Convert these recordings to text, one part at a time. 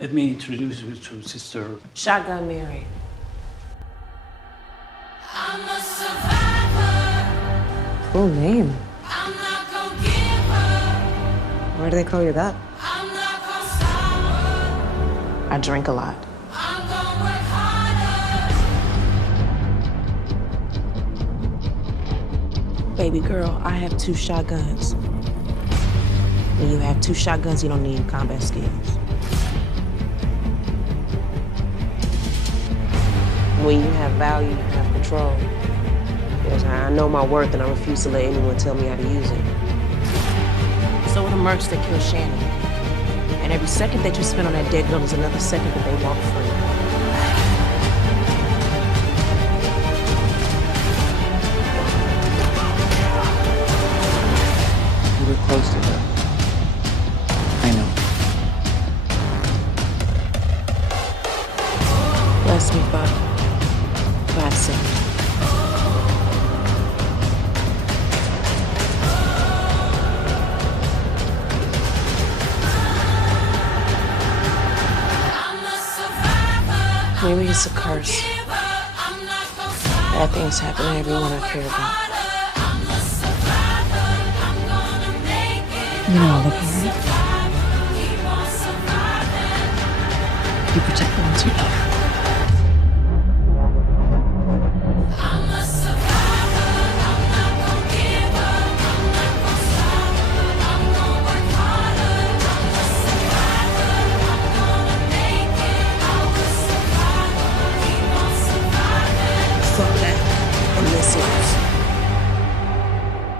Let me introduce you to Sister Shotgun Mary. I'm a survivor. Full name. I'm not gonna give up. Why do they call you that? I'm not gonna stop. I drink a lot. I'm gonna work harder. Baby girl, I have 2 shotguns. When you have 2 shotguns, you don't need combat skills. When you have value, you have control. Because I know my worth and I refuse to let anyone tell me how to use it. So are the mercs that kill Shannon. And every second that you spend on that dead girl is another second that they walk free. You were close to her. I know. Bless me, Father. God save me. I'm a survivor. Maybe it's a curse. Give up. I'm not gonna stop. Bad things happen to everyone I care about. I'm a survivor. I'm gonna make it. You know, look at me. Keep on surviving. You protect the ones you love. I'm a survivor. I'm not gonna give up. I'm not gonna stop. I'm gonna work harder. I'm a survivor. I'm gonna make it. I will survive. Keep on surviving. Fuck that. And this life.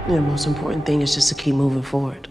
The most important thing is just to keep moving forward.